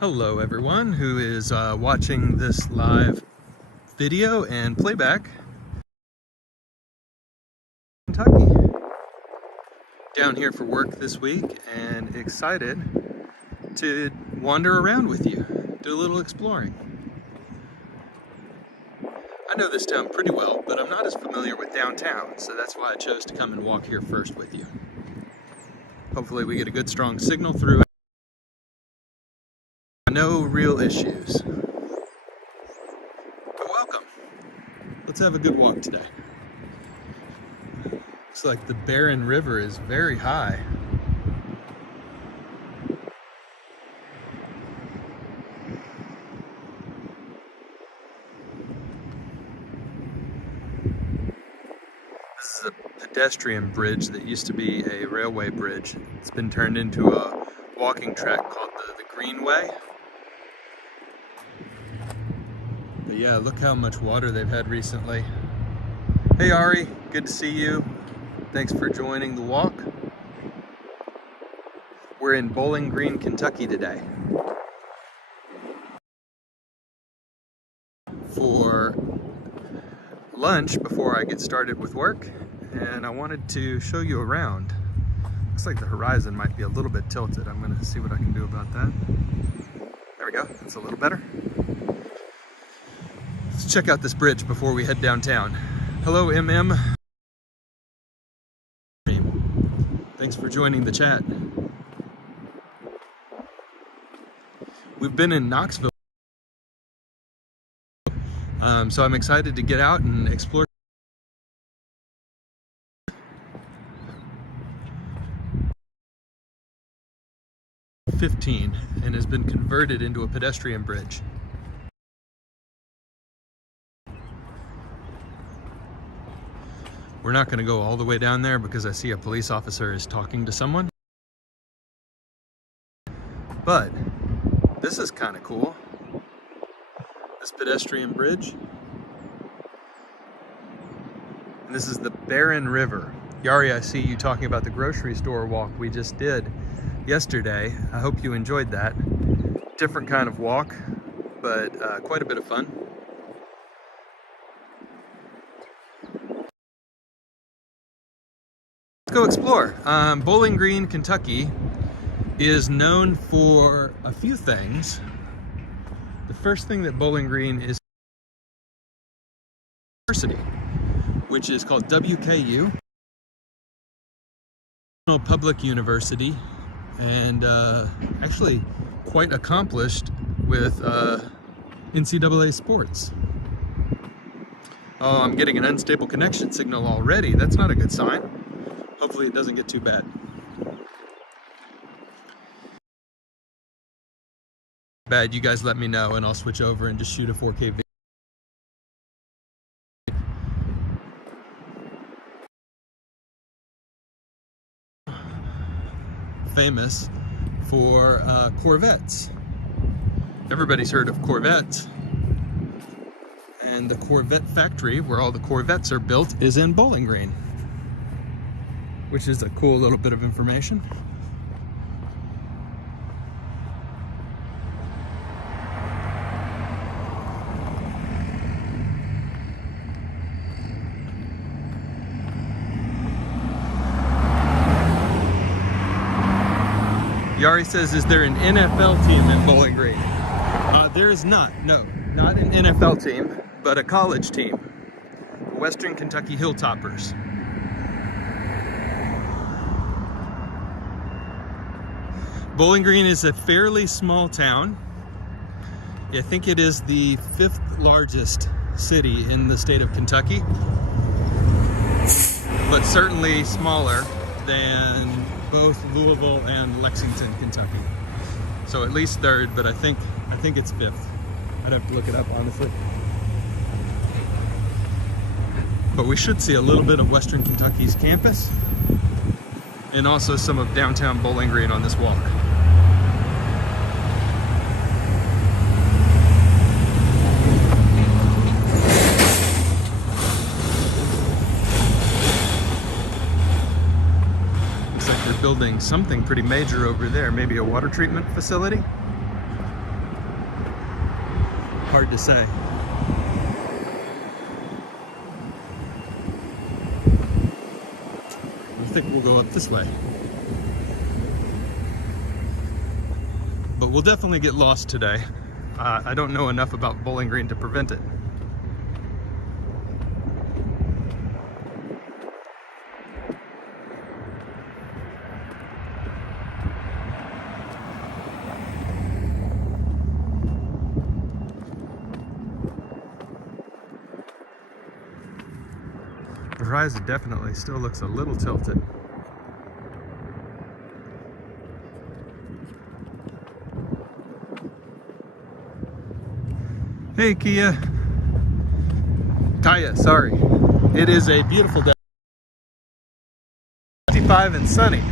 Hello everyone who is watching this live video and playback. Kentucky. Down here for work this week and excited to wander around with you, do a little exploring. I know this town pretty well, but I'm not as familiar with downtown, so that's why I chose to come and walk here first with you. Hopefully we get a good strong signal through. No real issues. But welcome. Let's have a good walk today. Looks like the barren river is very high. This is a pedestrian bridge that used to be a railway bridge. It's been turned into a walking track called the Greenway. But yeah, look how much water they've had recently. Hey Ari, good to see you. Thanks for joining the walk. We're in Bowling Green, Kentucky today for lunch before I get started with work, and I wanted to show you around. Looks like the horizon might be a little bit tilted. I'm gonna see what I can do about that. There we go, that's a little better. Let's check out this bridge before we head downtown. Hello, MM. Thanks for joining the chat. We've been in Knoxville, so I'm excited to get out and explore. '15 and has been converted into a pedestrian bridge. We're not going to go all the way down there because I see a police officer is talking to someone. But this is kind of cool. This pedestrian bridge. And this is the Barren River. Yari, I see you talking about the grocery store walk we just did yesterday. I hope you enjoyed that. Different kind of walk, but quite a bit of fun. Let's go explore. Bowling Green, Kentucky is known for a few things. The first thing that Bowling Green is university, which is called WKU, public university, and actually quite accomplished with NCAA sports. Oh, I'm getting an unstable connection signal already. That's not a good sign. Hopefully it doesn't get too bad. Bad, you guys let me know and I'll switch over and just shoot a 4K video. Famous for Corvettes. Everybody's heard of Corvettes. And the Corvette factory, where all the Corvettes are built, is in Bowling Green, which is a cool little bit of information. Yari says, is there an NFL team in Bowling Green? There is not, no. Not an NFL team, but a college team. Western Kentucky Hilltoppers. Bowling Green is a fairly small town. I think it is the 5th largest city in the state of Kentucky, but certainly smaller than both Louisville and Lexington, Kentucky. So at least 3rd, but I think it's 5th. I'd have to look it up, honestly. But we should see a little bit of Western Kentucky's campus and also some of downtown Bowling Green on this walk. Looks like they're building something pretty major over there, maybe a water treatment facility. hard to say. I think we'll go up this way. But we'll definitely get lost today. I don't know enough about Bowling Green to prevent it. The horizon definitely still looks a little tilted. Hey Kaya, sorry. It is a beautiful day. 55 and sunny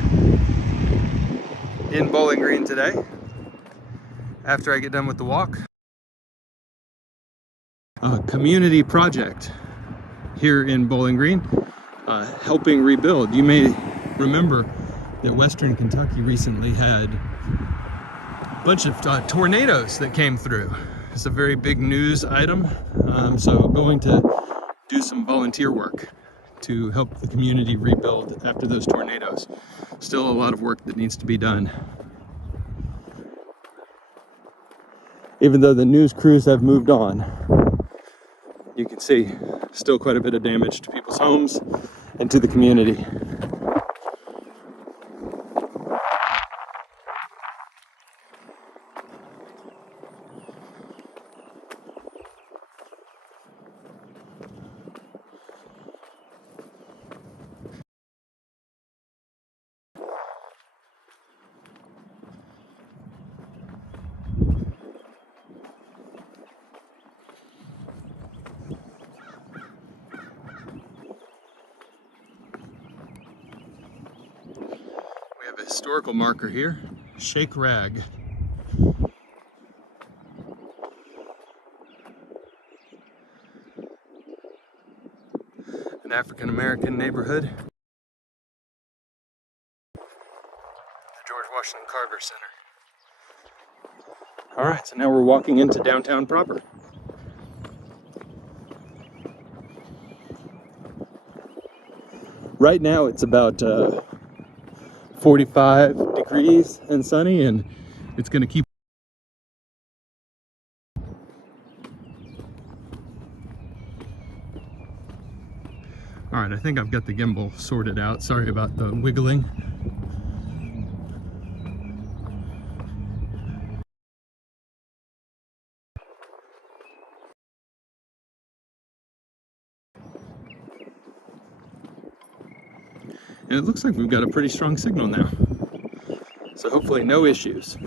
in Bowling Green today. After I get done with the walk. A community project here in Bowling Green, helping rebuild. You may remember that Western Kentucky recently had a bunch of tornadoes that came through. It's a very big news item, so going to do some volunteer work to help the community rebuild after those tornadoes. Still a lot of work that needs to be done. Even though the news crews have moved on, you can see still quite a bit of damage to people's homes and to the community. A historical marker here, Shake Rag. An African-American neighborhood. The George Washington Carver Center. All right, so now we're walking into downtown proper. Right now it's about 45 degrees and sunny, and it's going to keep. All right, I think I've got the gimbal sorted out. Sorry about the wiggling. And it looks like we've got a pretty strong signal now. So hopefully no issues.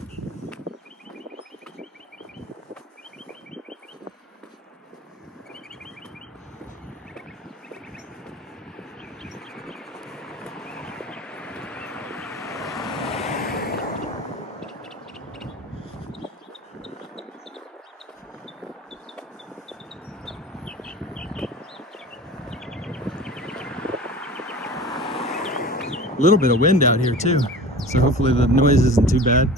A little bit of wind out here too, so hopefully the noise isn't too bad.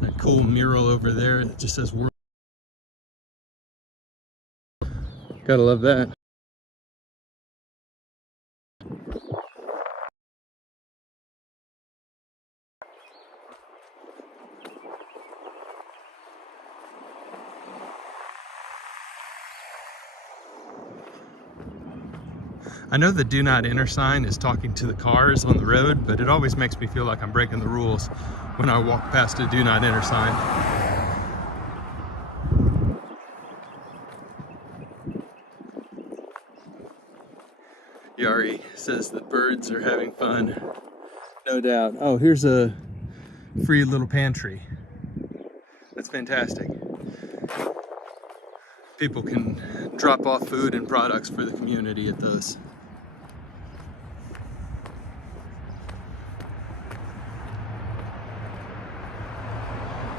That cool mural over there, it just says world. Gotta love that. I know the do not enter sign is talking to the cars on the road, but it always makes me feel like I'm breaking the rules when I walk past a do not enter sign. Yari says the birds are having fun. No doubt. Oh, here's a free little pantry. That's fantastic. People can drop off food and products for the community at those.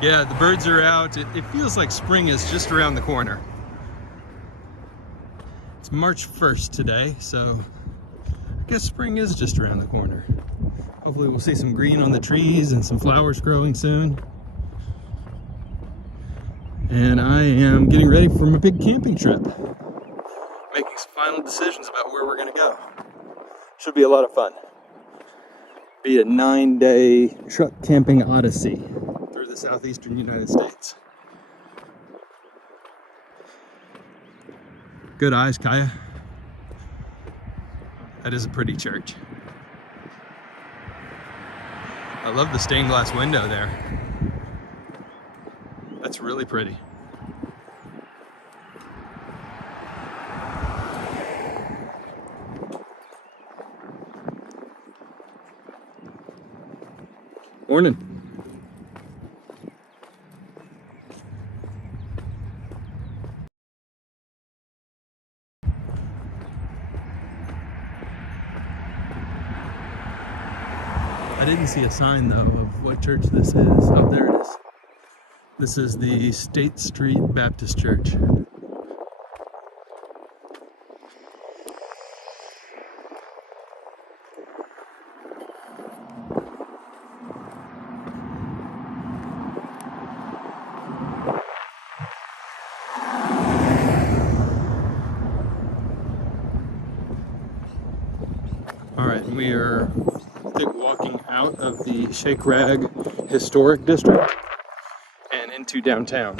Yeah, the birds are out. It feels like spring is just around the corner. It's March 1st today, so I guess spring is just around the corner. Hopefully we'll see some green on the trees and some flowers growing soon. And I am getting ready for my big camping trip. Making some final decisions about where we're gonna go. Should be a lot of fun. Be a 9-day truck camping odyssey through the southeastern United States. Good eyes, Kaya. That is a pretty church. I love the stained glass window there. That's really pretty. Morning. I didn't see a sign though of what church this is. Oh, there it is. This is the State Street Baptist Church. All right, we are walking out of the Shake Rag Historic District and into downtown.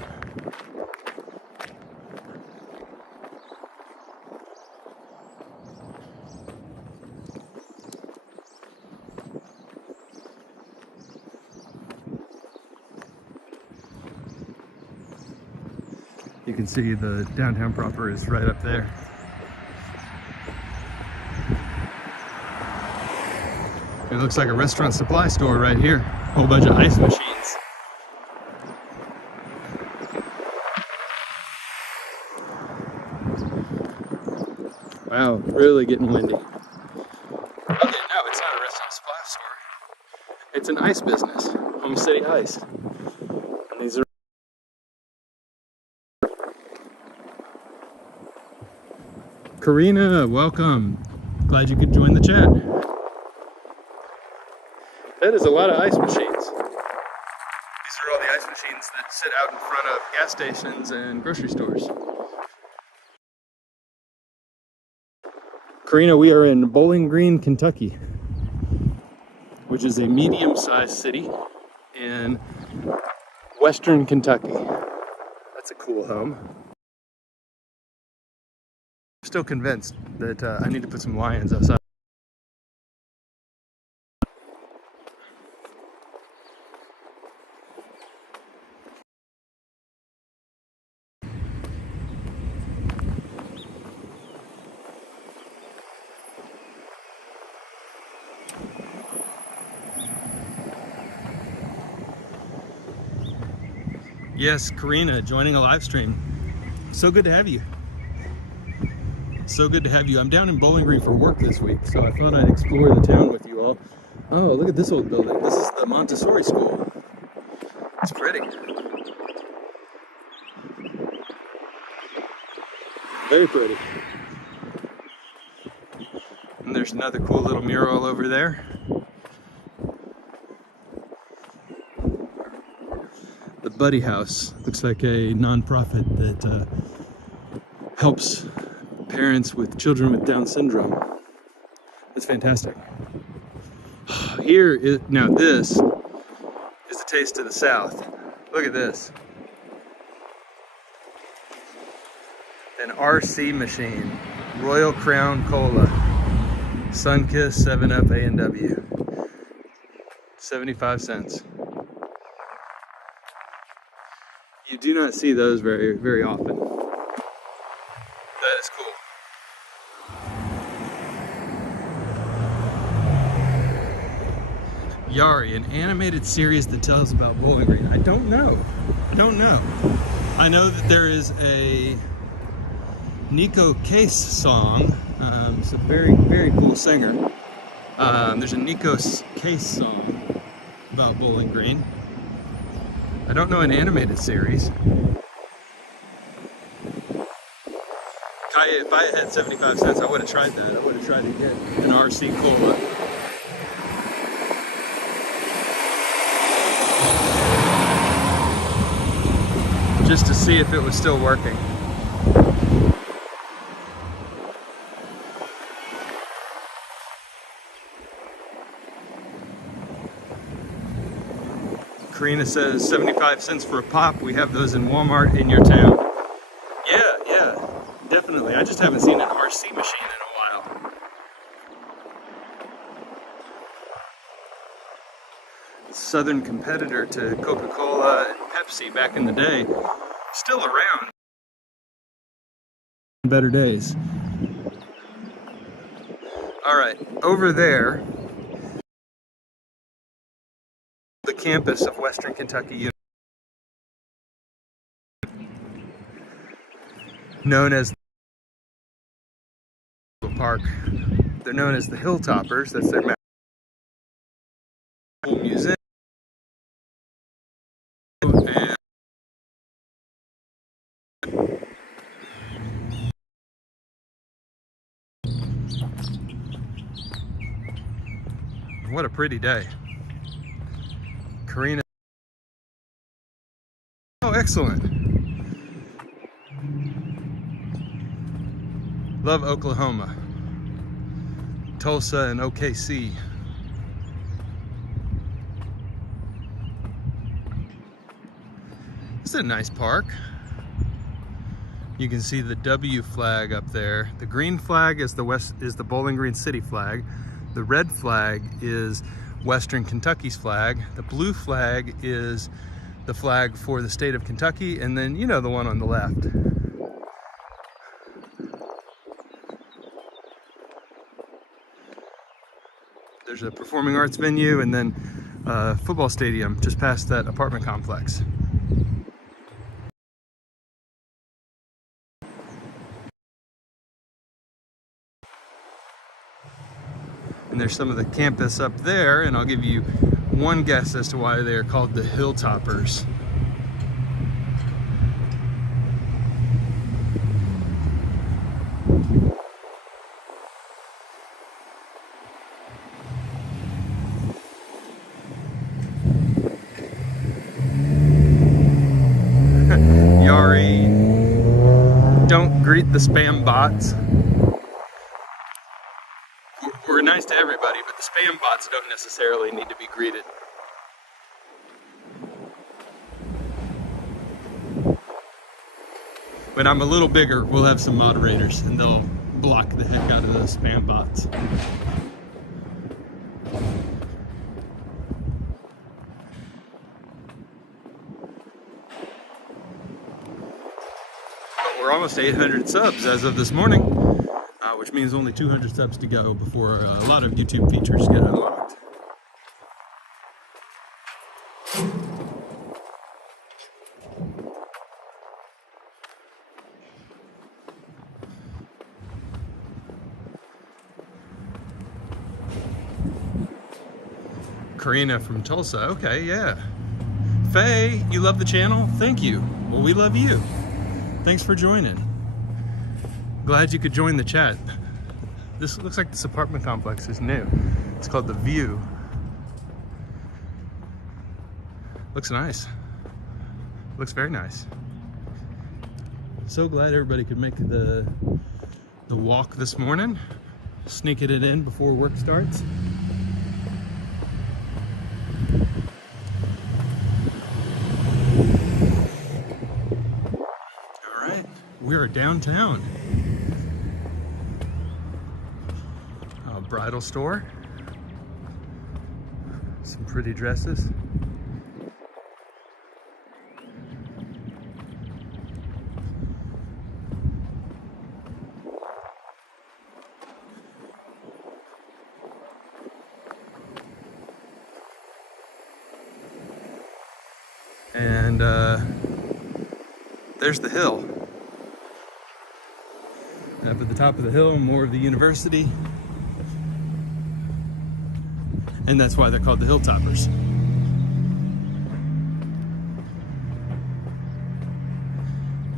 You can see the downtown proper is right up there. It looks like a restaurant supply store right here. Whole bunch of ice machines. Wow, really getting windy. Okay, no, it's not a restaurant supply store. It's an ice business, Home City Ice. And these are Karina, welcome. Glad you could join the chat. That is a lot of ice machines. These are all the ice machines that sit out in front of gas stations and grocery stores. Karina, we are in Bowling Green, Kentucky, which is a medium-sized city in western Kentucky. That's a cool home. I'm still convinced that I need to put some lions outside. Yes, Karina, joining a live stream. So good to have you. So good to have you. I'm down in Bowling Green for work this week, so I thought I'd explore the town with you all. Oh, look at this old building. This is the Montessori School. It's pretty. Very pretty. And there's another cool little mural over there. The Buddy House looks like a nonprofit that helps parents with children with Down syndrome. That's fantastic. Now this is a taste of the South. Look at this. An RC machine, Royal Crown Cola, Sunkist 7-Up A&W, 75 cents. You do not see those very, very often. That is cool. Yari, an animated series that tells about Bowling Green. I don't know. I know that there is a Nico Case song. It's a very, very cool singer. There's a Nico Case song about Bowling Green. I don't know an animated series. If I had 75 cents, I would have tried that. I would have tried to get an RC Cola. Just to see if it was still working. Karina says 75 cents for a pop. We have those in Walmart in your town. Yeah, definitely. I just haven't seen an RC machine in a while. Southern competitor to Coca-Cola and Pepsi back in the day. Still around. Better days. All right, over there, the campus of Western Kentucky University, known as the park. They're known as the Hilltoppers. That's their museum. And what a pretty day. Karina. Oh, excellent. Love Oklahoma. Tulsa and OKC. It's a nice park. You can see the W flag up there. The green flag is the Bowling Green City flag. The red flag is Western Kentucky's flag. The blue flag is the flag for the state of Kentucky, and then you know the one on the left. There's a performing arts venue and then a football stadium just past that apartment complex. And there's some of the campus up there, and I'll give you one guess as to why they're called the Hilltoppers. Yari, don't greet the spam bots. We're nice to everybody, but the spam bots don't necessarily need to be greeted. When I'm a little bigger, we'll have some moderators and they'll block the heck out of those spam bots. But we're almost 800 subs as of this morning. Which means only 200 subs to go before a lot of YouTube features get unlocked. Karina from Tulsa, okay, yeah. Faye, you love the channel? Thank you. Well, we love you. Thanks for joining. Glad you could join the chat. This looks like this apartment complex is new. It's called The View. Looks nice. Looks very nice. So glad everybody could make the walk this morning. Sneaking it in before work starts. All right, we're downtown. Bridal store, some pretty dresses. And there's the hill. Up at the top of the hill, more of the university. And that's why they're called the Hilltoppers.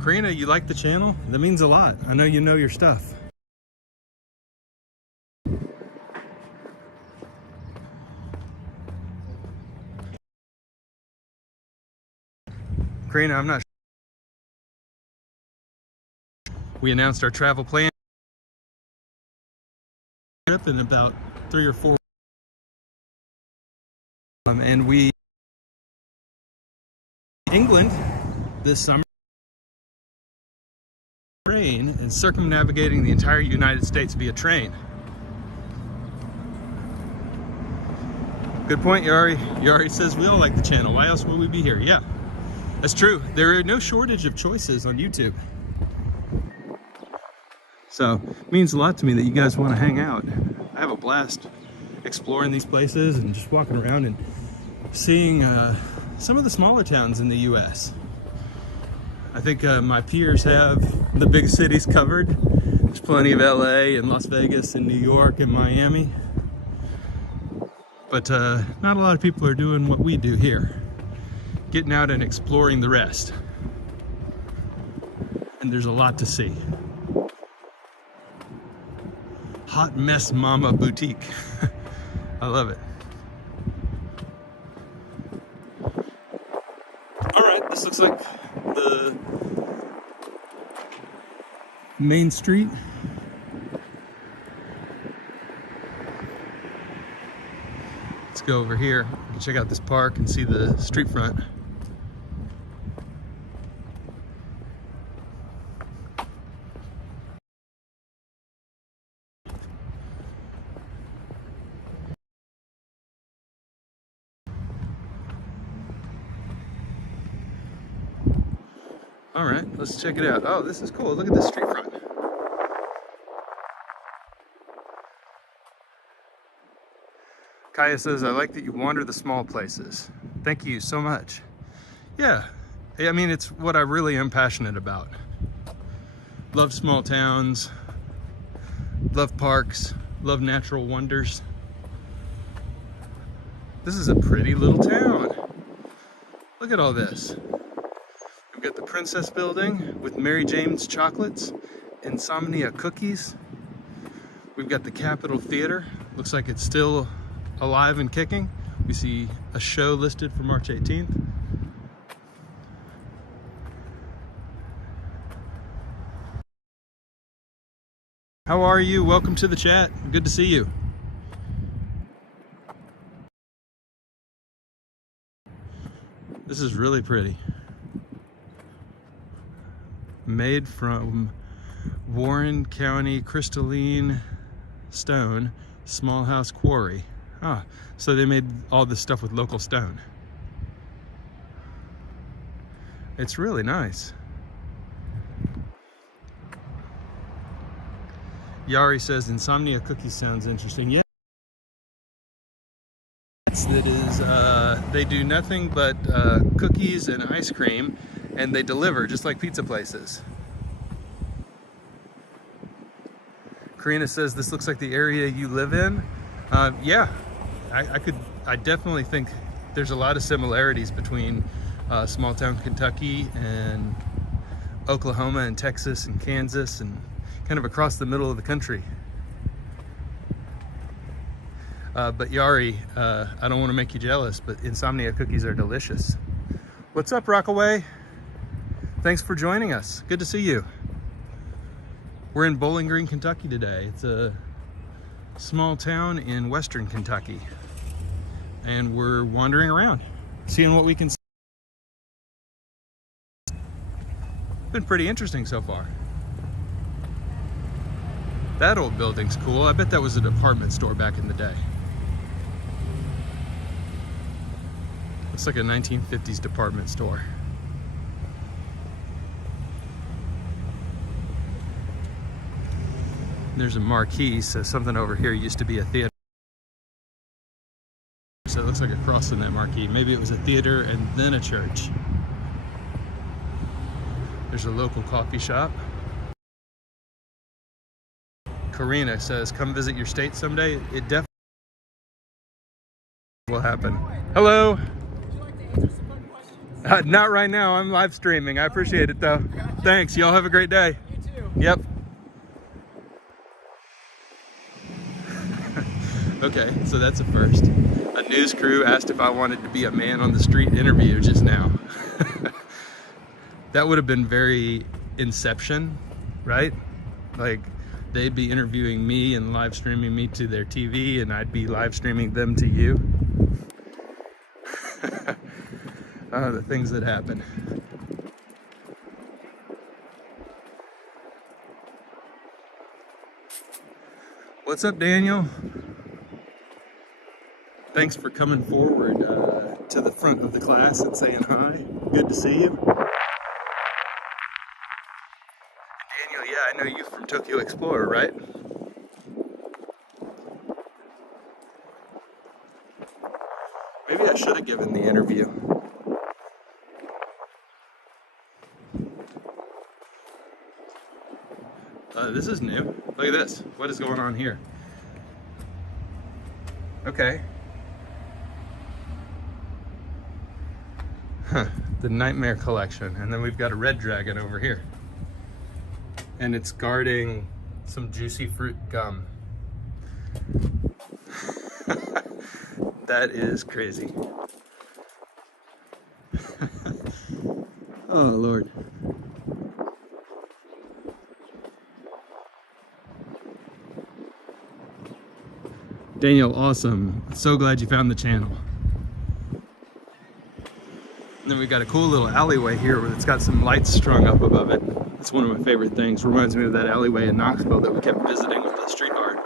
Karina, you like the channel? That means a lot. I know you know your stuff. Karina, I'm not sure. We announced our travel plan in about 3 or 4 and we England this summer train and circumnavigating the entire United States via train. Good point, Yari. Yari says we all like the channel. Why else would we be here? Yeah, that's true. There are no shortage of choices on YouTube. So it means a lot to me that you guys want to hang out. I have a blast exploring these places and just walking around and seeing some of the smaller towns in the US. I think my peers have the big cities covered. There's plenty of LA and Las Vegas and New York and Miami. But not a lot of people are doing what we do here. Getting out and exploring the rest. And there's a lot to see. Hot Mess Mama Boutique. I love it. All right, this looks like the main street. Let's go over here and check out this park and see the street front. All right, let's check it out. Oh, this is cool. Look at this street front. Kaya says, I like that you wander the small places. Thank you so much. Yeah, I mean, it's what I really am passionate about. Love small towns, love parks, love natural wonders. This is a pretty little town. Look at all this. We've got the Princess Building with Mary Jane's chocolates, Insomnia cookies. We've got the Capitol Theater. Looks like it's still alive and kicking. We see a show listed for March 18th. How are you? Welcome to the chat. Good to see you. This is really pretty. Made from Warren County crystalline stone, small house quarry. Ah, so they made all this stuff with local stone. It's really nice. Yari says Insomnia cookies sounds interesting. Yeah. That is, they do nothing but cookies and ice cream, and they deliver just like pizza places. Karina says this looks like the area you live in. Yeah, I definitely think there's a lot of similarities between small town Kentucky and Oklahoma and Texas and Kansas and kind of across the middle of the country. But Yari, I don't want to make you jealous, but Insomnia cookies are delicious. What's up, Rockaway? Thanks for joining us. Good to see you. We're in Bowling Green, Kentucky today. It's a small town in western Kentucky. And we're wandering around, seeing what we can see. Been pretty interesting so far. That old building's cool. I bet that was a department store back in the day. Looks like a 1950s department store. There's a marquee, so something over here used to be a theater. So it looks like a cross in that marquee. Maybe it was a theater and then a church. There's a local coffee shop. Karina says, come visit your state someday. It definitely will happen. Hello. Not right now. I'm live streaming. I appreciate it though. Thanks. Y'all have a great day. You too. Yep. Okay, so that's a first. A news crew asked if I wanted to be a man on the street interview just now. That would have been very Inception, right? Like they'd be interviewing me and live streaming me to their TV, and I'd be live streaming them to you. Oh, the things that happen. What's up, Daniel? Thanks for coming forward to the front of the class and saying hi. Good to see you. Daniel, yeah, I know you from Tokyo Explorer, right? Maybe I should have given the interview. This is new. Look at this. What is going on here? Okay. Huh. The Nightmare Collection. And then we've got a red dragon over here. And it's guarding some juicy fruit gum. That is crazy. Oh, Lord. Daniel, awesome. So glad you found the channel. And then we've got a cool little alleyway here where it's got some lights strung up above it. It's one of my favorite things. Reminds me of that alleyway in Knoxville that we kept visiting with the street art.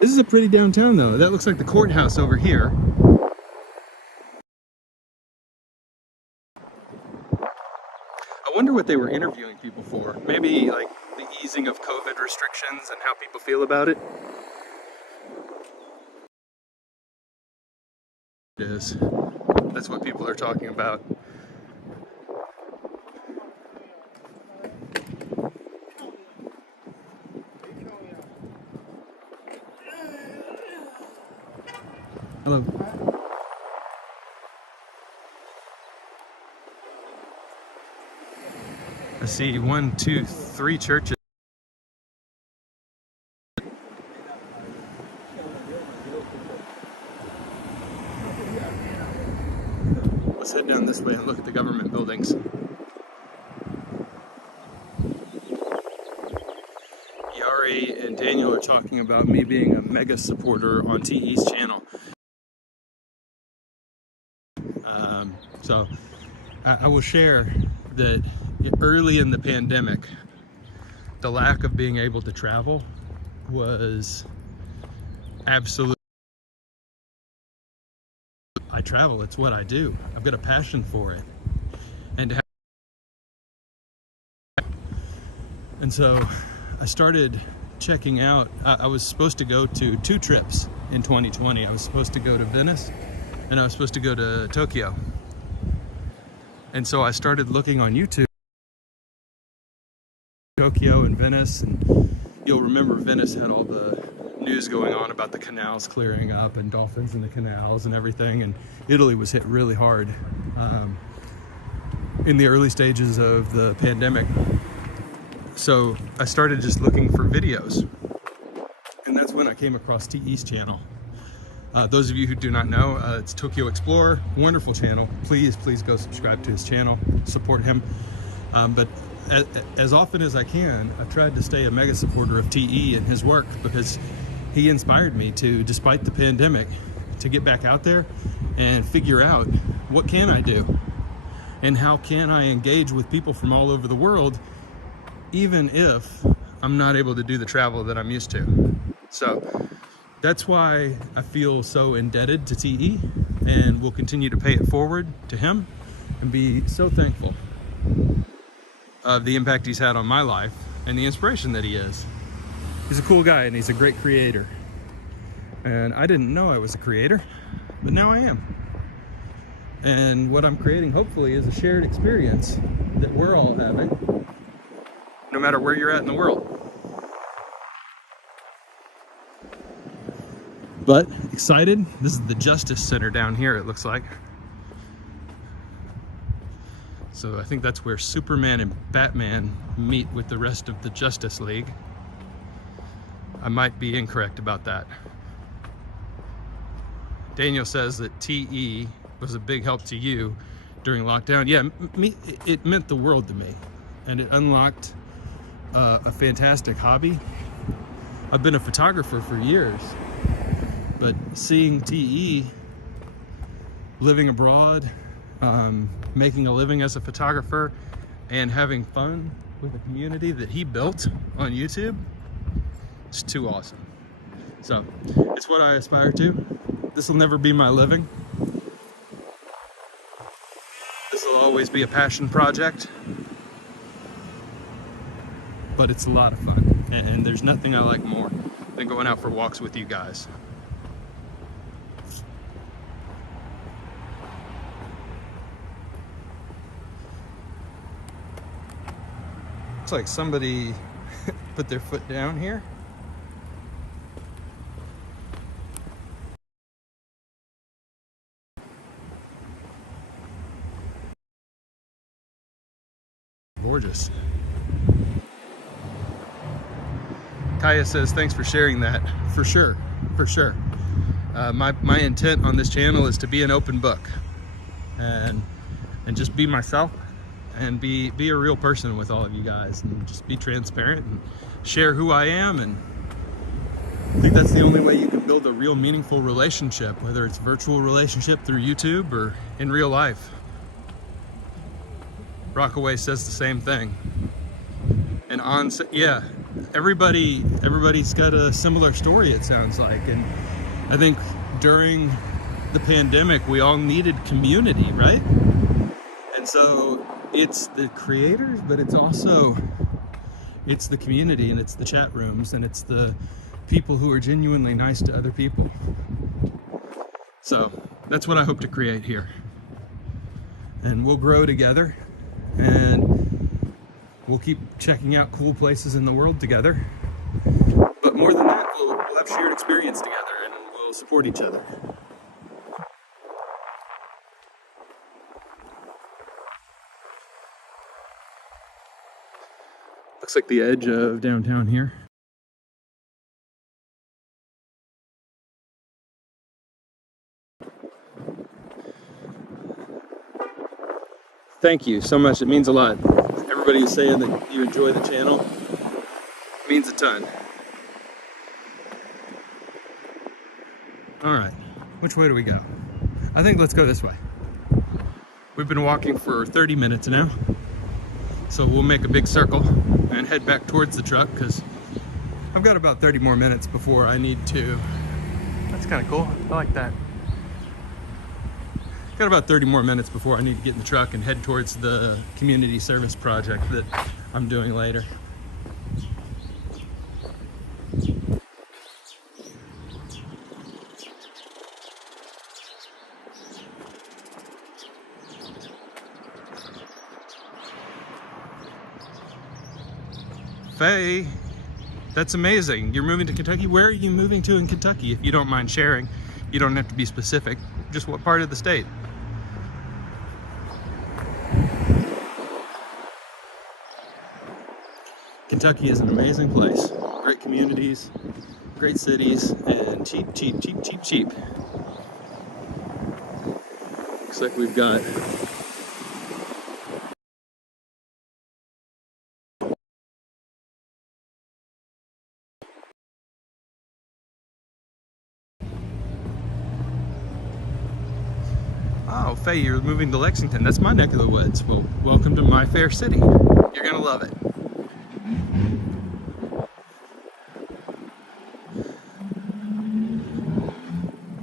This is a pretty downtown though. That looks like the courthouse over here. I wonder what they were interviewing people for. Maybe like the easing of COVID restrictions and how people feel about it. It is. That's what people are talking about. Hello. I see 1, 2, 3 churches. Let's head down this way and look at the government buildings. Yari and Daniel are talking about me being a mega supporter on TE's channel. So I will share that early in the pandemic, the lack of being able to travel was absolute. I travel, it's what I do. I've got a passion for it. And so I started checking out. I was supposed to go to 2 trips in 2020. I was supposed to go to Venice and I was supposed to go to Tokyo. And so I started looking on YouTube, Tokyo and Venice, and you'll remember Venice had all the news going on about the canals clearing up and dolphins in the canals and everything, and Italy was hit really hard in the early stages of the pandemic. So I started just looking for videos, and that's when I came across TE's channel. Those of you who do not know, it's Tokyo Explorer, wonderful channel. Please go subscribe to his channel, support him. But as often as I can, I've tried to stay a mega supporter of TE and his work, because he inspired me to, despite the pandemic, to get back out there and figure out what can I do and how can I engage with people from all over the world, even if I'm not able to do the travel that I'm used to. So that's why I feel so indebted to TE, and will continue to pay it forward to him and be so thankful of the impact he's had on my life and the inspiration that he is. He's a cool guy and he's a great creator. And I didn't know I was a creator, but now I am. And what I'm creating, hopefully, is a shared experience that we're all having, no matter where you're at in the world. but excited. This is the Justice Center down here, it looks like. So I think that's where Superman and Batman meet with the rest of the Justice League. I might be incorrect about that. Daniel says that TE was a big help to you during lockdown. Yeah, it meant the world to me, and it unlocked a fantastic hobby. I've been a photographer for years, but seeing TE living abroad, making a living as a photographer, and having fun with a community that he built on YouTube, it's too awesome. So it's what I aspire to. This will never be my living. This will always be a passion project, but it's a lot of fun, and there's nothing I like more than going out for walks with you guys. Looks like somebody put their foot down here. Gorgeous. Kaya says, thanks for sharing that. For sure, for sure. My intent on this channel is to be an open book and just be myself and be a real person with all of you guys, and just be transparent and share who I am. And I think that's the only way you can build a real meaningful relationship, whether it's virtual relationship through YouTube or in real life. Rockaway says the same thing. And yeah, everybody's got a similar story, it sounds like. And I think during the pandemic, we all needed community, right? And so it's the creators, but it's the community, and it's the chat rooms, and it's the people who are genuinely nice to other people. So that's what I hope to create here. And we'll grow together, and we'll keep checking out cool places in the world together. But more than that, we'll have shared experience together, and we'll support each other. Looks like the edge of downtown here. Thank you so much. It means a lot. Everybody who's saying that you enjoy the channel, it means a ton. All right, which way do we go? I think let's go this way. We've been walking for 30 minutes now, so we'll make a big circle and head back towards the truck, because I've got about 30 more minutes before I need to. That's kind of cool. I like that. Got about 30 more minutes before I need to get in the truck and head towards the community service project that I'm doing later. Faye, that's amazing. You're moving to Kentucky. Where are you moving to in Kentucky, if you don't mind sharing? You don't have to be specific. Just what part of the state? Kentucky is an amazing place. Great communities, great cities, and cheap, cheap, cheap, cheap, cheap. Looks like we've got Oh, Faye, you're moving to Lexington. That's my neck of the woods. Well, welcome to my fair city. You're gonna love it.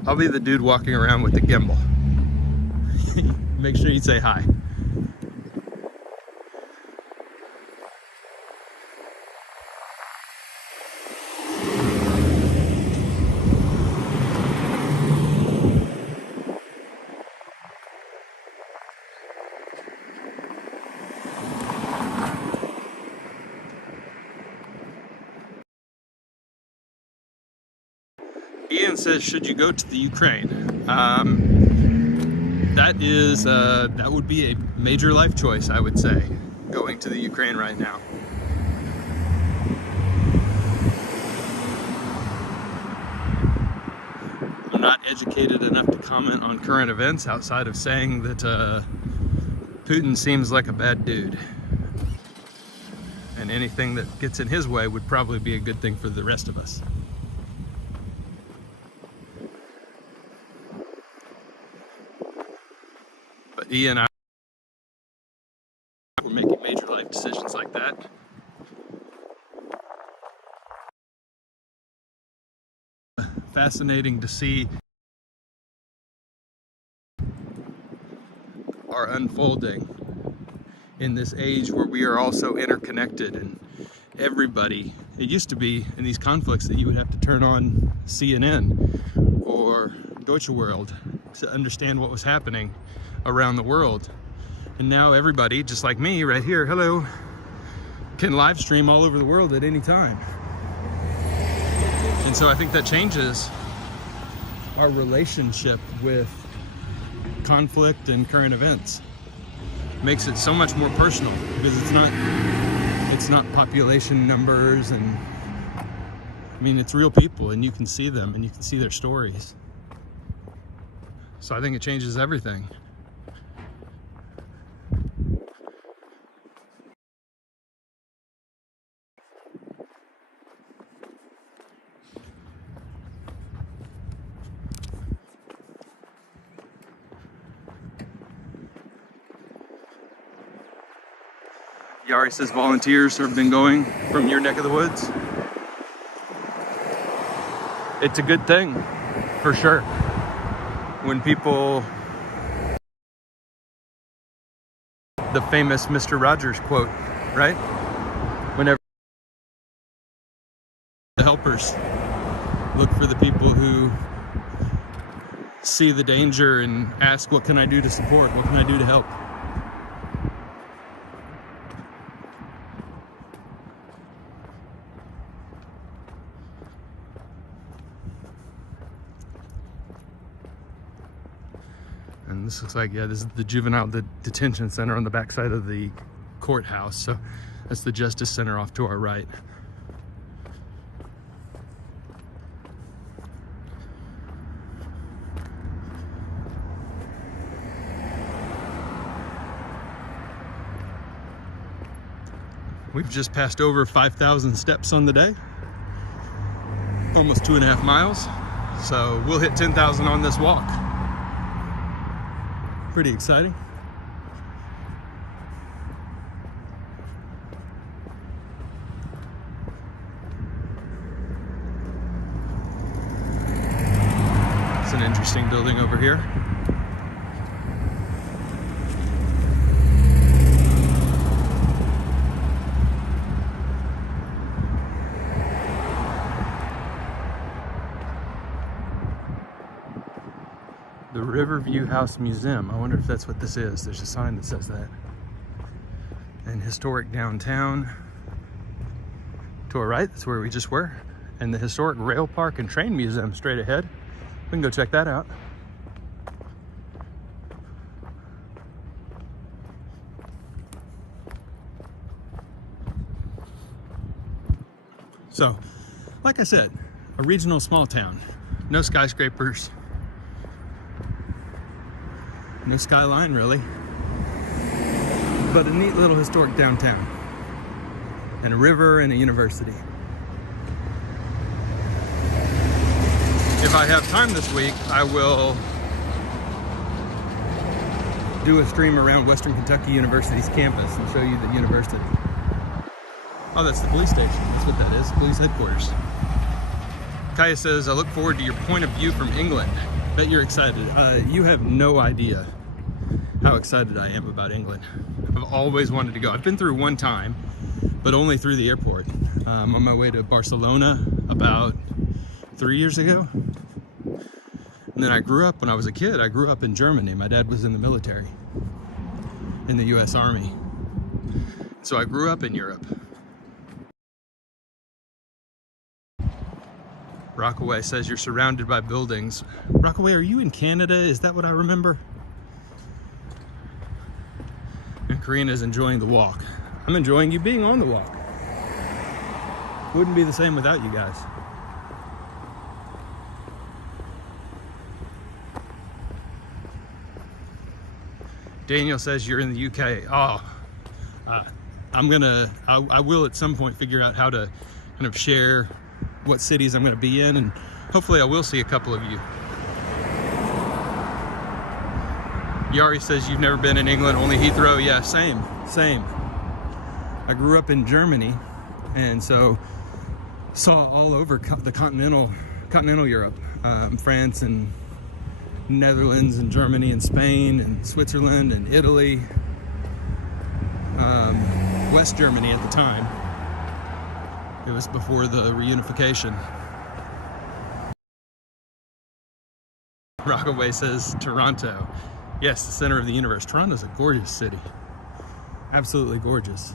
I'll be the dude walking around with the gimbal. Make sure you say hi. Ian man says, should you go to the Ukraine? That would be a major life choice, I would say, going to the Ukraine right now. I'm not educated enough to comment on current events outside of saying that Putin seems like a bad dude. And anything that gets in his way would probably be a good thing for the rest of us. But he and I were making major life decisions like that. Fascinating to see our unfolding in this age where we are all so interconnected, and everybody, it used to be in these conflicts that you would have to turn on CNN or Deutsche World to understand what was happening around the world. And now everybody, just like me right here, hello, can live stream all over the world at any time. And so I think that changes our relationship with conflict and current events. Makes it so much more personal, because it's not population numbers, and I mean, it's real people, and you can see them and you can see their stories. So I think it changes everything. Yari says volunteers have been going from your neck of the woods. It's a good thing, for sure. When people, the famous Mr. Rogers quote, right? Whenever the helpers look for the people who see the danger and ask, what can I do to support? What can I do to help? And this looks like, yeah, this is the juvenile detention center on the backside of the courthouse. So that's the Justice Center off to our right. We've just passed over 5,000 steps on the day, almost 2.5 miles. So we'll hit 10,000 on this walk. Pretty exciting. It's an interesting building over here. The Riverview House Museum. I wonder if that's what this is. There's a sign that says that. And historic downtown. To our right, that's where we just were. And the historic rail park and train museum straight ahead. We can go check that out. So, like I said, a regional small town. No skyscrapers. No skyline, really. But a neat little historic downtown. And a river and a university. If I have time this week, I will do a stream around Western Kentucky University's campus and show you the university. Oh, that's the police station. That's what that is, police headquarters. Kaya says, I look forward to your point of view from England. Bet you're excited. You have no idea how excited I am about England. I've always wanted to go. I've been through one time, but only through the airport. On my way to Barcelona about 3 years ago. And then I grew up, when I was a kid, I grew up in Germany. My dad was in the military, in the US Army. So I grew up in Europe. Rockaway says you're surrounded by buildings. Rockaway, are you in Canada? Is that what I remember? And Karina's enjoying the walk. I'm enjoying you being on the walk. Wouldn't be the same without you guys. Daniel says you're in the UK. Oh, I will at some point figure out how to kind of share what cities I'm going to be in, and hopefully I will see a couple of you. Yari says you've never been in England, only Heathrow. Yeah, same. I grew up in Germany, and so saw all over the continental Europe, France and Netherlands and Germany and Spain and Switzerland and Italy, West Germany at the time. It was before the reunification. Rockaway says Toronto. Yes, the center of the universe. Toronto's a gorgeous city. Absolutely gorgeous.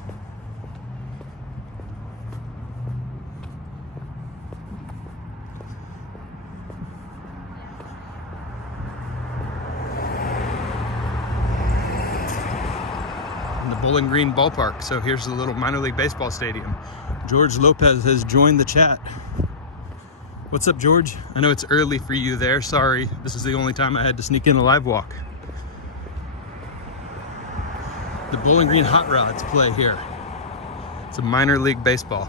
The Bowling Green ballpark. So here's the little minor league baseball stadium. George Lopez has joined the chat. What's up, George? I know it's early for you there. Sorry, this is the only time I had to sneak in a live walk. The Bowling Green Hot Rods play here. It's a minor league baseball.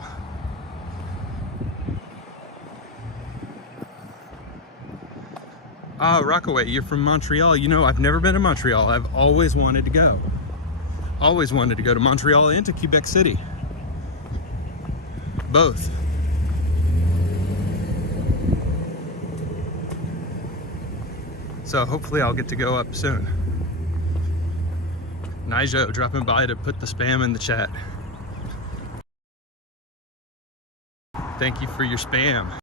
Ah, Rockaway, you're from Montreal. You know, I've never been to Montreal. I've always wanted to go. Always wanted to go to Montreal and to Quebec City. Both. So hopefully I'll get to go up soon. Nijo dropping by to put the spam in the chat. Thank you for your spam.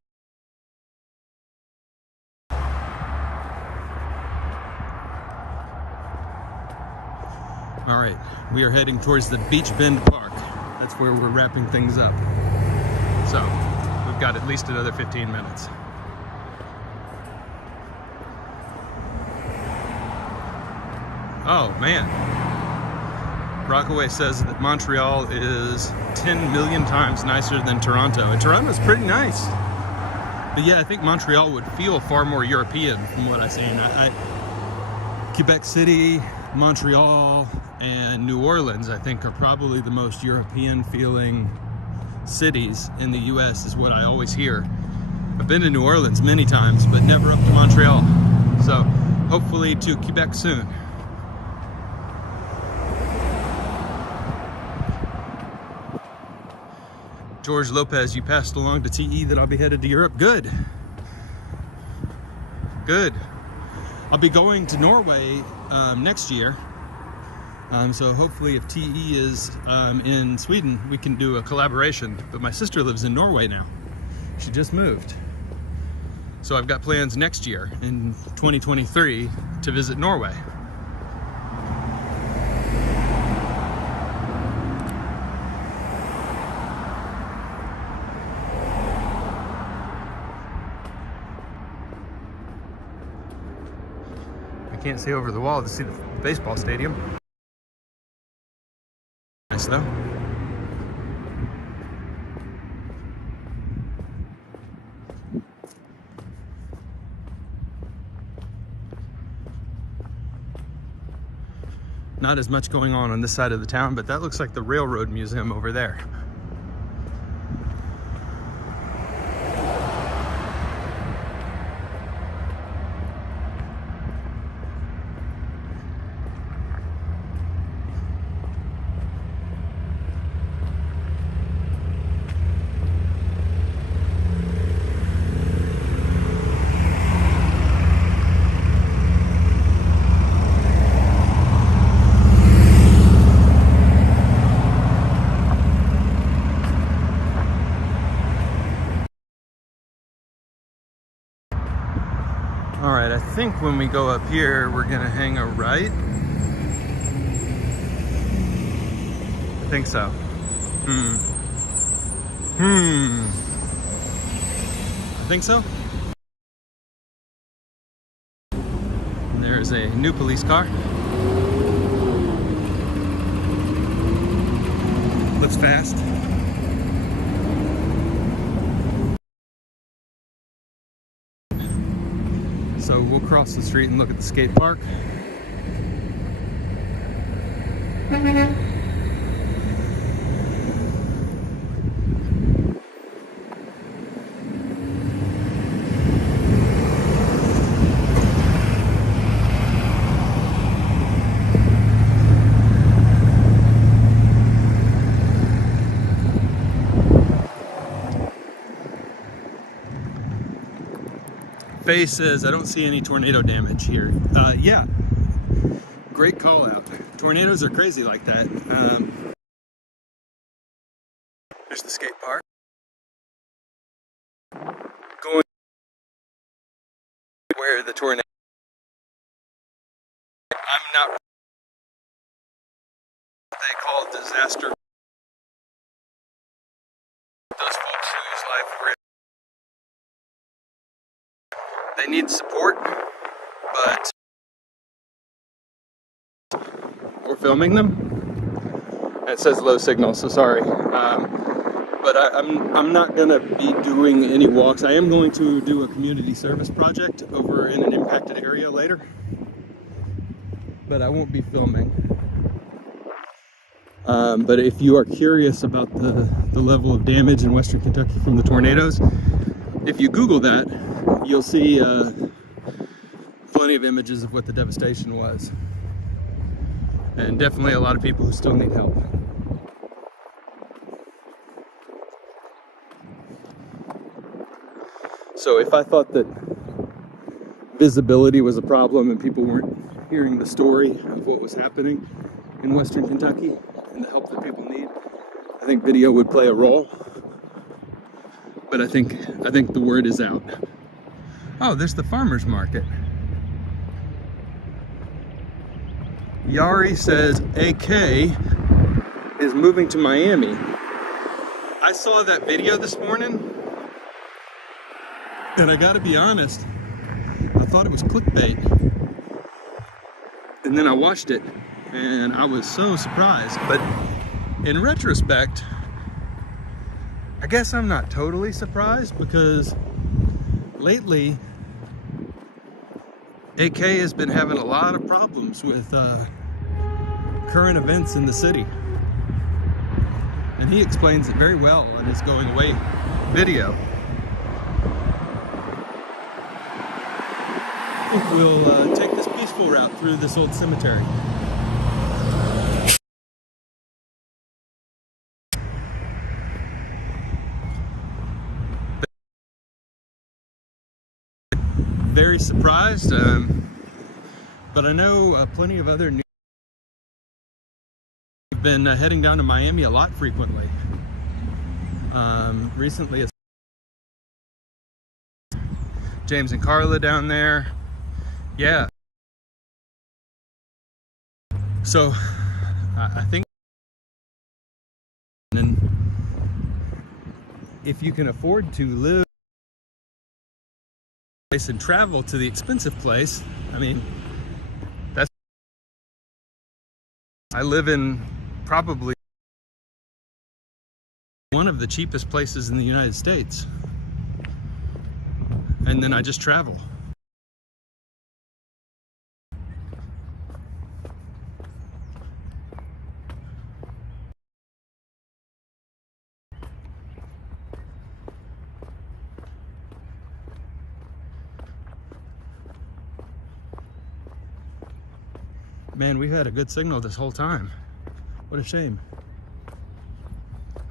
All right, we are heading towards the Beach Bend Park. That's where we're wrapping things up. So we've got at least another 15 minutes. Oh man. Rockaway says that Montreal is 10 million times nicer than Toronto, and Toronto's pretty nice. But yeah, I think Montreal would feel far more European from what I've seen. Quebec City, Montreal, and New Orleans, I think, are probably the most European feeling cities in the US, is what I always hear. I've been to New Orleans many times, but never up to Montreal. So hopefully to Quebec soon. George Lopez, you passed along to TE that I'll be headed to Europe. Good. Good. I'll be going to Norway next year. So hopefully if TE is in Sweden, we can do a collaboration. But my sister lives in Norway now. She just moved. So I've got plans next year in 2023 to visit Norway. I can't see over the wall to see the baseball stadium. Nice though. Not as much going on this side of the town, but that looks like the Railroad Museum over there. All right, I think when we go up here, we're gonna hang a right. I think so. Think so? And there's a new police car. Looks fast. So we'll cross the street and look at the skate park. Faye says, I don't see any tornado damage here. Yeah, great call out. Tornadoes are crazy like that. There's the skate park. Going where the tornado. I'm not. What they call disaster. Those folks whose life were. They need support, but we're filming them. It says low signal, so sorry. But I'm not gonna be doing any walks. I am going to do a community service project over in an impacted area later, but I won't be filming. But if you are curious about the level of damage in Western Kentucky from the tornadoes, if you Google that, you'll see plenty of images of what the devastation was. And definitely a lot of people who still need help. So if I thought that visibility was a problem and people weren't hearing the story of what was happening in Western Kentucky and the help that people need, I think video would play a role. But I think the word is out. Oh, there's the farmer's market. Yari says AK is moving to Miami. I saw that video this morning, and I gotta be honest, I thought it was clickbait. And then I watched it, and I was so surprised. But in retrospect, I guess I'm not totally surprised, because lately AK has been having a lot of problems with current events in the city. And he explains it very well in his Going Away video. We'll take this peaceful route through this old cemetery. Very surprised, but I know plenty of other new have been heading down to Miami a lot frequently. Recently it's James and Carla down there. Yeah. So I think if you can afford to live and travel to the expensive place, I mean, I live in probably one of the cheapest places in the United States, and then I just travel. Man, we've had a good signal this whole time. What a shame.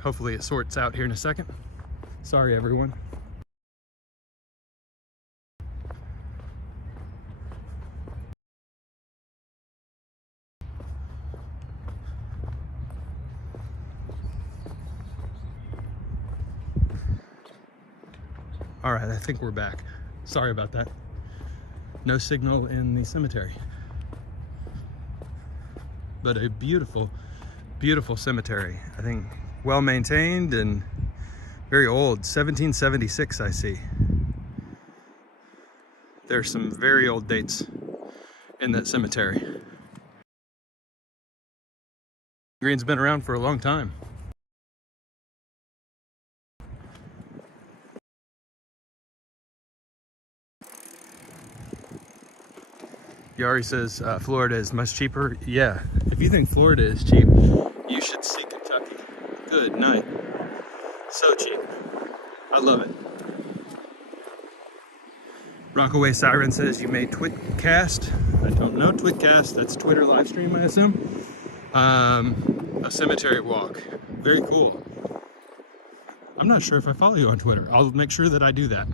Hopefully it sorts out here in a second. Sorry, everyone. All right, I think we're back. Sorry about that. No signal in the cemetery. But a beautiful, beautiful cemetery. I think well maintained and very old. 1776, I see. There's some very old dates in that cemetery. Green's been around for a long time. Yari says Florida is much cheaper. Yeah, if you think Florida is cheap, you should see Kentucky. Good night. So cheap. I love it. Rockaway Siren says you made Twitcast. I don't know Twitcast. That's Twitter live stream, I assume. A cemetery walk. Very cool. I'm not sure if I follow you on Twitter. I'll make sure that I do that.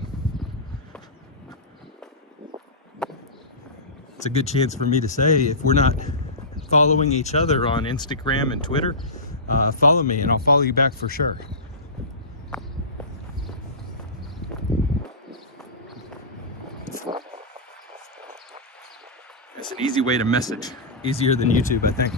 It's a good chance for me to say, if we're not following each other on Instagram and Twitter, follow me and I'll follow you back for sure. It's an easy way to message. Easier than YouTube, I think.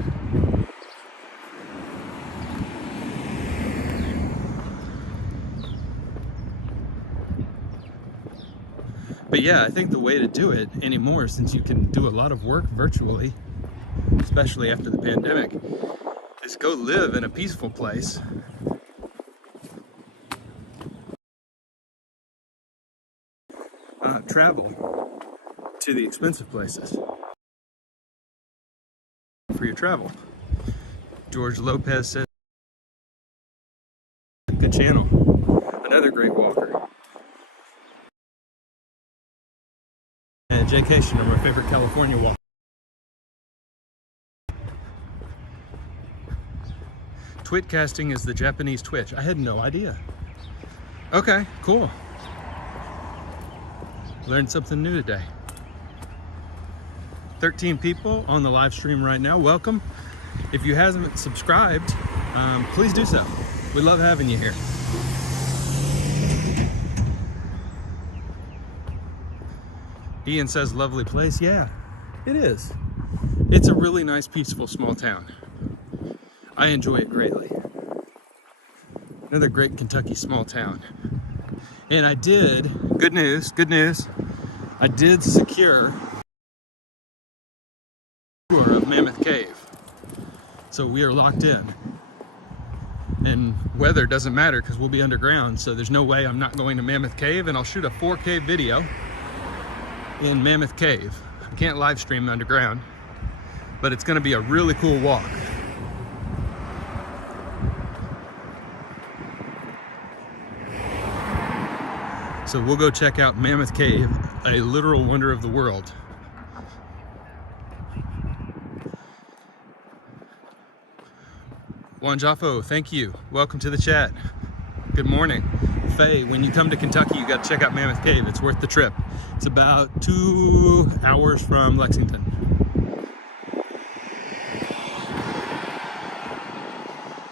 But yeah, I think the way to do it anymore, since you can do a lot of work virtually, especially after the pandemic, is go live in a peaceful place. Travel to the expensive places for your travel. George Lopez says, good channel. Another great walker. And J.K. are my favorite California walker. Twitcasting is the Japanese Twitch. I had no idea. Okay, cool. Learned something new today. 13 people on the live stream right now. Welcome. If you haven't subscribed, please do so. We love having you here. Ian says, lovely place. Yeah, it is. It's a really nice, peaceful, small town. I enjoy it greatly. Another great Kentucky small town. And I did, good news, I did secure a tour of Mammoth Cave. So we are locked in. And weather doesn't matter because we'll be underground, so there's no way I'm not going to Mammoth Cave, and I'll shoot a 4K video in Mammoth Cave. I can't live stream underground, but it's going to be a really cool walk. So we'll go check out Mammoth Cave, a literal wonder of the world. Juan Jaffo, thank you. Welcome to the chat. Good morning. Faye, when you come to Kentucky, you got to check out Mammoth Cave. It's worth the trip. It's about 2 hours from Lexington.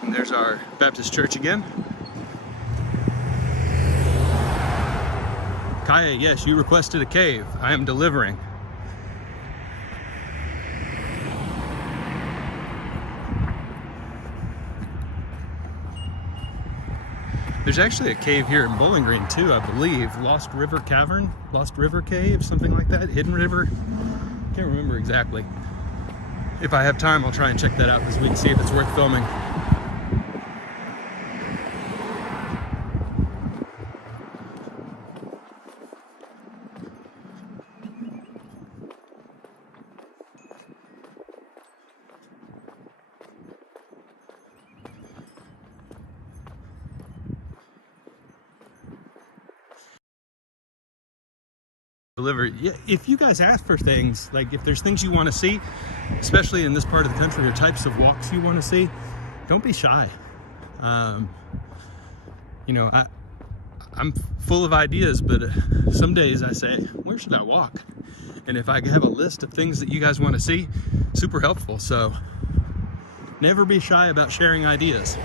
And there's our Baptist church again. Kaya, yes, you requested a cave. I am delivering. There's actually a cave here in Bowling Green too, I believe. Lost River Cave, something like that. Hidden River. Can't remember exactly. If I have time, I'll try and check that out this week and see if it's worth filming. Delivered. Yeah, if you guys ask for things, like if there's things you want to see, especially in this part of the country, or types of walks you want to see, don't be shy. You know, I'm full of ideas, but some days I say, where should I walk? And if I have a list of things that you guys want to see, super helpful. So never be shy about sharing ideas.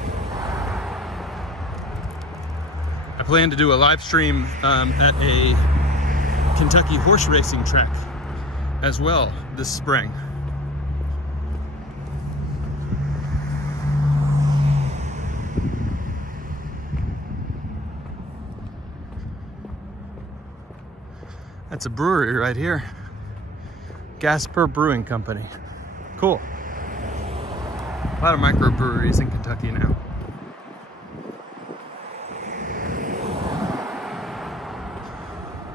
I plan to do a live stream at a Kentucky horse racing track as well this spring. That's a brewery right here. Gasper Brewing Company. Cool. A lot of microbreweries in Kentucky now.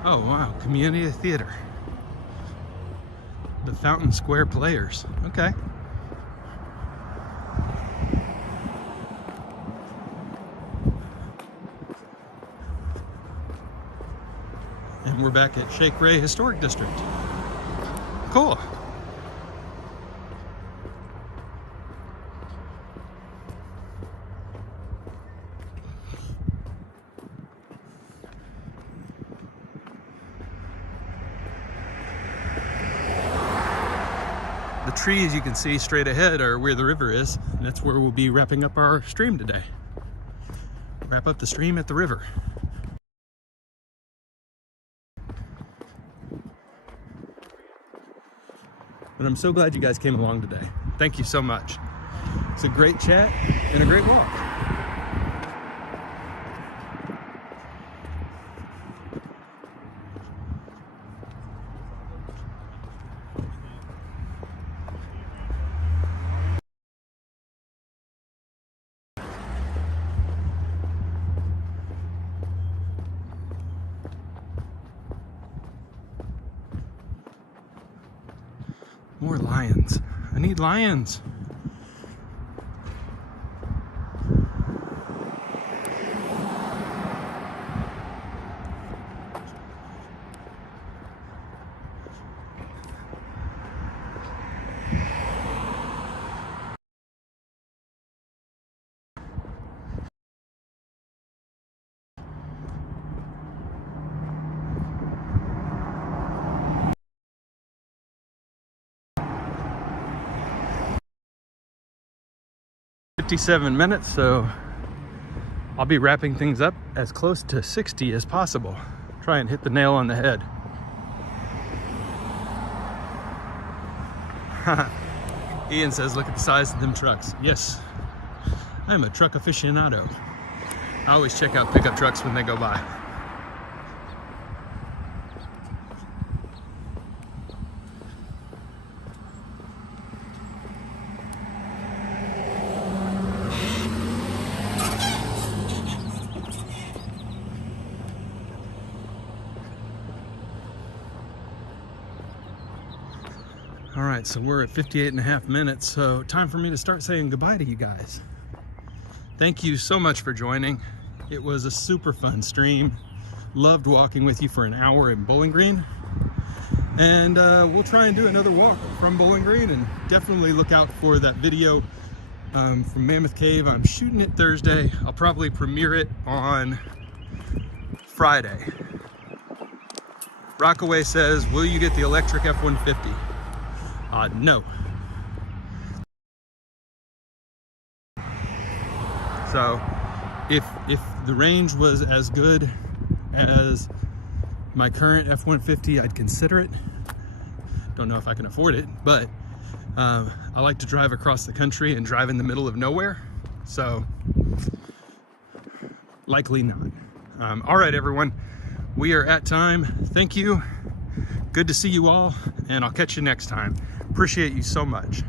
Oh wow, community theater. The Fountain Square Players. Okay. And we're back at Shake Ray Historic District. Cool. The trees you can see straight ahead are where the river is, and that's where we'll be wrapping up our stream today. Wrap up the stream at the river. But I'm so glad you guys came along today. Thank you so much. It's a great chat and a great walk. More lions. I need lions. "57 minutes, so I'll be wrapping things up as close to 60 as possible. Try and hit the nail on the head." Ian says, "Look at the size of them trucks." Yes, I'm a truck aficionado. I always check out pickup trucks when they go by. All right, so we're at 58.5 minutes, so time for me to start saying goodbye to you guys. Thank you so much for joining. It was a super fun stream. Loved walking with you for an hour in Bowling Green. And we'll try and do another walk from Bowling Green, and definitely look out for that video from Mammoth Cave. I'm shooting it Thursday. I'll probably premiere it on Friday. Rockaway says, "Will you get the electric F-150? No. So if the range was as good as my current F-150, I'd consider it. Don't know if I can afford it, but I like to drive across the country and drive in the middle of nowhere, so likely not. All right, everyone, we are at time. Thank you. Good to see you all, and I'll catch you next time. Appreciate you so much.